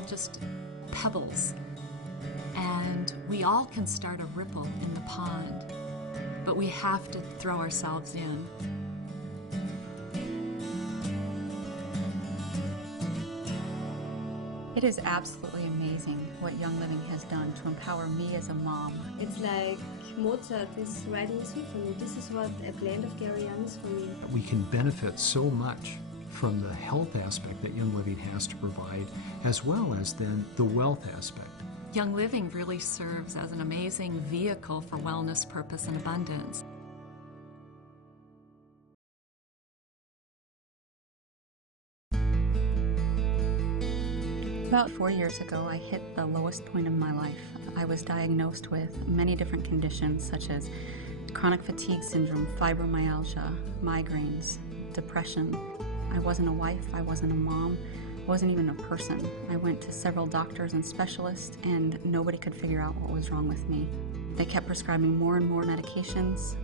all just pebbles, and we all can start a ripple in the pond, but we have to throw ourselves in. It is absolutely amazing what Young Living has done to empower me as a mom. It's like Mozart is writing a symphony. This is what a blend of Gary Young is for me. We can benefit so much from the health aspect that Young Living has to provide, as well as then the wealth aspect. Young Living really serves as an amazing vehicle for wellness, purpose, and abundance. About 4 years ago, I hit the lowest point in my life. I was diagnosed with many different conditions such as chronic fatigue syndrome, fibromyalgia, migraines, depression. I wasn't a wife, I wasn't a mom, I wasn't even a person. I went to several doctors and specialists and nobody could figure out what was wrong with me. They kept prescribing more and more medications.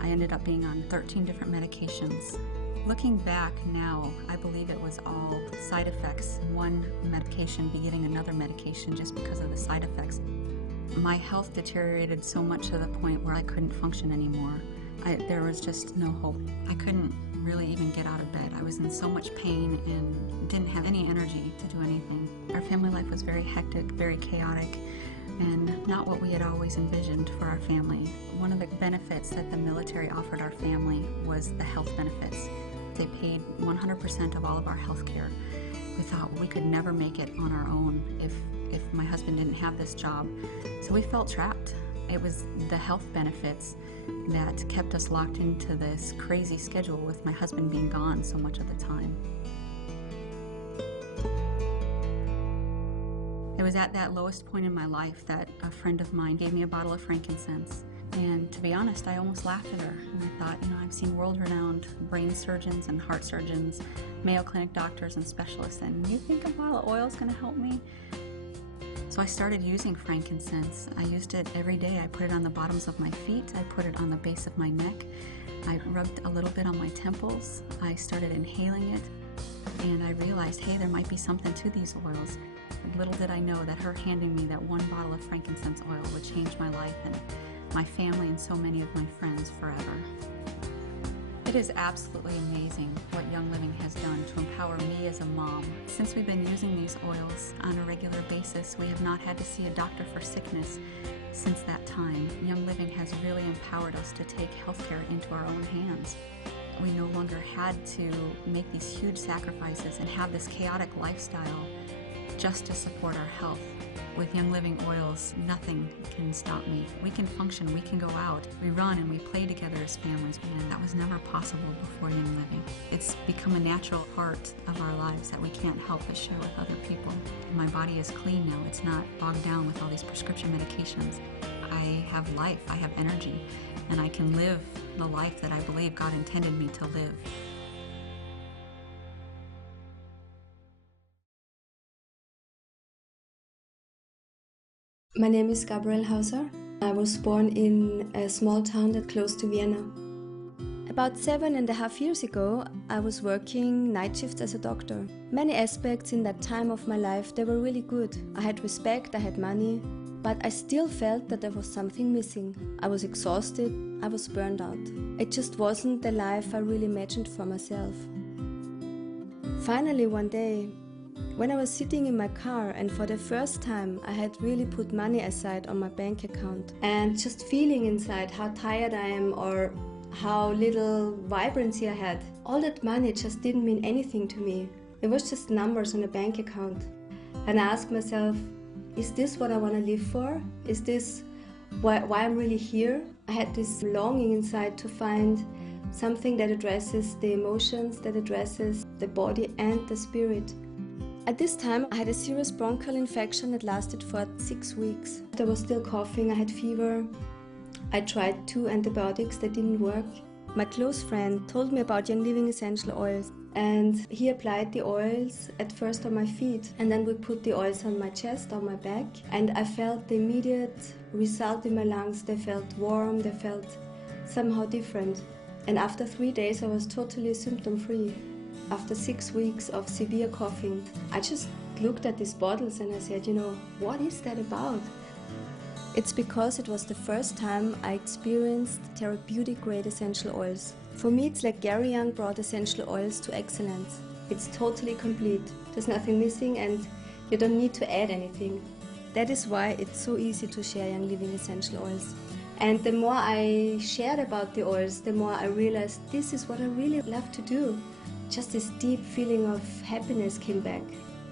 I ended up being on 13 different medications. Looking back now, I believe it was all side effects. One medication begetting another medication just because of the side effects. My health deteriorated so much to the point where I couldn't function anymore. There was just no hope. I couldn't really even get out of bed. I was in so much pain and didn't have any energy to do anything. Our family life was very hectic, very chaotic, and not what we had always envisioned for our family. One of the benefits that the military offered our family was the health benefits. They paid 100% of all of our health care. We thought we could never make it on our own if my husband didn't have this job. So we felt trapped. It was the health benefits that kept us locked into this crazy schedule with my husband being gone so much of the time. It was at that lowest point in my life that a friend of mine gave me a bottle of frankincense. And to be honest, I almost laughed at her. And I thought, I've seen world-renowned brain surgeons and heart surgeons, Mayo Clinic doctors and specialists, and you think a bottle of oil is going to help me? So I started using frankincense. I used it every day. I put it on the bottoms of my feet. I put it on the base of my neck. I rubbed a little bit on my temples. I started inhaling it, and I realized, hey, there might be something to these oils. Little did I know that her handing me that one bottle of frankincense oil would change my life and my family and so many of my friends forever. It is absolutely amazing what Young Living has done to empower me as a mom. Since we've been using these oils on a regular basis, we have not had to see a doctor for sickness since that time. Young Living has really empowered us to take healthcare into our own hands. We no longer had to make these huge sacrifices and have this chaotic lifestyle just to support our health. With Young Living oils, nothing can stop me. We can function, we can go out, we run and we play together as families, and that was never possible before Young Living. It's become a natural part of our lives that we can't help but share with other people. My body is clean now, it's not bogged down with all these prescription medications. I have life, I have energy, and I can live the life that I believe God intended me to live. My name is Gabrielle Hauser. I was born in a small town that's close to Vienna. About 7.5 years ago, I was working night shifts as a doctor. Many aspects in that time of my life, they were really good. I had respect, I had money, but I still felt that there was something missing. I was exhausted, I was burned out. It just wasn't the life I really imagined for myself. Finally, one day, when I was sitting in my car and for the first time I had really put money aside on my bank account and just feeling inside how tired I am or how little vibrancy I had. All that money just didn't mean anything to me. It was just numbers on a bank account. And I asked myself, is this what I want to live for? Is this why I'm really here? I had this longing inside to find something that addresses the emotions, that addresses the body and the spirit. At this time, I had a serious bronchial infection that lasted for 6 weeks. I was still coughing, I had fever. I tried 2 antibiotics that didn't work. My close friend told me about Young Living essential oils, and he applied the oils at first on my feet, and then we put the oils on my chest, on my back, and I felt the immediate result in my lungs. They felt warm, they felt somehow different. And after 3 days, I was totally symptom-free. After 6 weeks of severe coughing, I just looked at these bottles and I said, you know, what is that about? It's because it was the first time I experienced therapeutic grade essential oils. For me, it's like Gary Young brought essential oils to excellence. It's totally complete. There's nothing missing and you don't need to add anything. That is why it's so easy to share Young Living essential oils. And the more I shared about the oils, the more I realized this is what I really love to do. Just this deep feeling of happiness came back.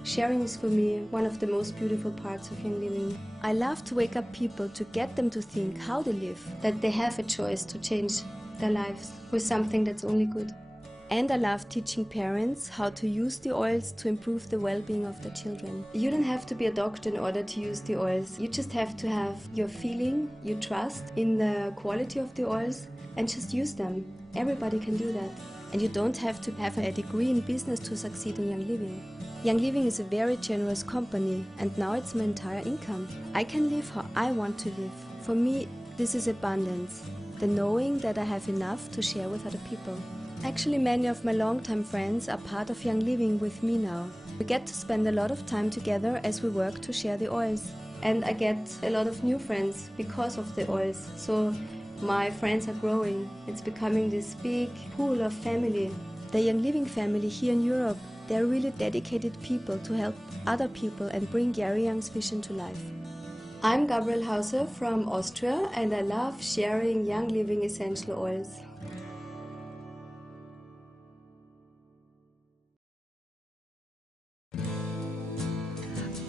Sharing is for me one of the most beautiful parts of Young Living. I love to wake up people to get them to think how they live, that they have a choice to change their lives with something that's only good. And I love teaching parents how to use the oils to improve the well-being of their children. You don't have to be a doctor in order to use the oils. You just have to have your feeling, your trust in the quality of the oils and just use them. Everybody can do that. And you don't have to have a degree in business to succeed in Young Living. Young Living is a very generous company and now it's my entire income. I can live how I want to live. For me, this is abundance. The knowing that I have enough to share with other people. Actually, many of my longtime friends are part of Young Living with me now. We get to spend a lot of time together as we work to share the oils. And I get a lot of new friends because of the oils. So my friends are growing. It's becoming this big pool of family. The Young Living family here in Europe, they're really dedicated people to help other people and bring Gary Young's vision to life. I'm Gabriel Hauser from Austria and I love sharing Young Living essential oils.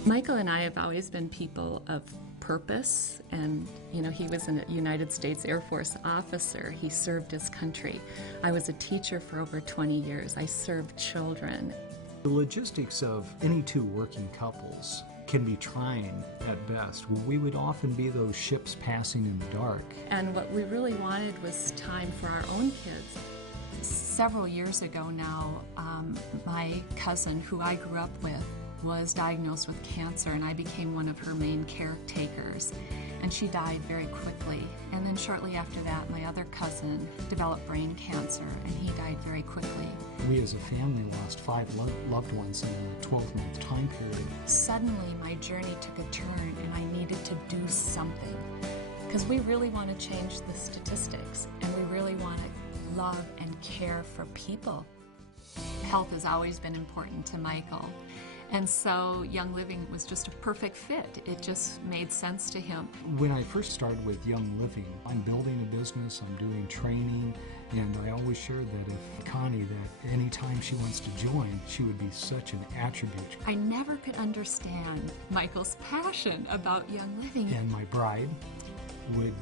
Michael and I have always been people of purpose, and he was a United States Air Force officer. He served his country. I was a teacher for over 20 years. I served children. The logistics of any two working couples can be trying at best. We would often be those ships passing in the dark. And what we really wanted was time for our own kids. Several years ago now, my cousin, who I grew up with, was diagnosed with cancer, and I became one of her main caretakers. And she died very quickly. And then shortly after that, my other cousin developed brain cancer, and he died very quickly. We as a family lost 5 loved ones in a 12-month time period. Suddenly, my journey took a turn, and I needed to do something. Because we really want to change the statistics, and we really want to love and care for people. Health has always been important to Michael. And so Young Living was just a perfect fit. It just made sense to him. When I first started with Young Living, I'm building a business, I'm doing training, and I always shared that if Connie, that anytime she wants to join, she would be such an attribute. I never could understand Michael's passion about Young Living. And my bride would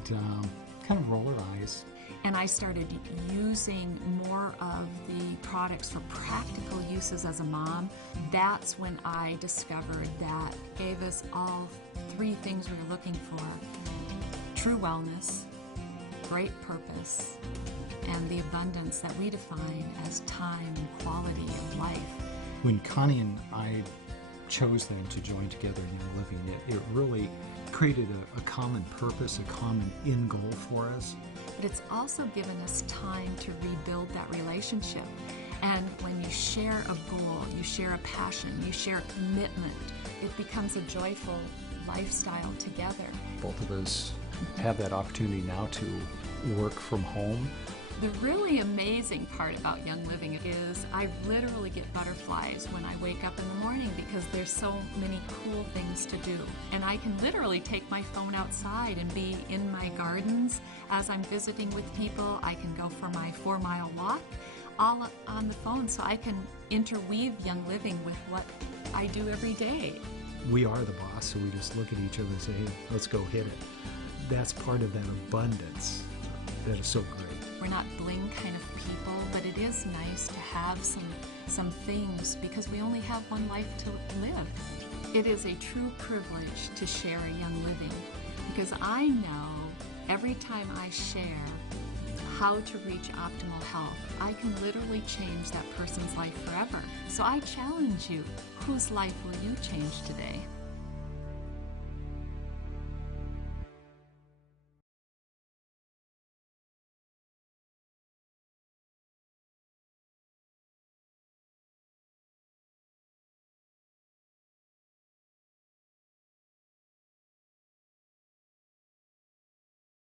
kind of roll her eyes. And I started using more of the products for practical uses as a mom. That's when I discovered that gave us all 3 things we were looking for: true wellness, great purpose, and the abundance that we define as time and quality of life. When Connie and I chose them to join together in Young Living, it really created a common purpose, a common end goal for us. But it's also given us time to rebuild that relationship. And when you share a goal, you share a passion, you share a commitment, it becomes a joyful lifestyle together. Both of us have that opportunity now to work from home. The really amazing part about Young Living is I literally get butterflies when I wake up in the morning because there's so many cool things to do. And I can literally take my phone outside and be in my gardens. As I'm visiting with people, I can go for my 4-mile walk all on the phone, so I can interweave Young Living with what I do every day. We are the boss, so we just look at each other and say, hey, let's go hit it. That's part of that abundance that is so great. We're not bling kind of people, but it is nice to have some things because we only have one life to live. It is a true privilege to share a Young Living because I know every time I share how to reach optimal health, I can literally change that person's life forever. So I challenge you, whose life will you change today?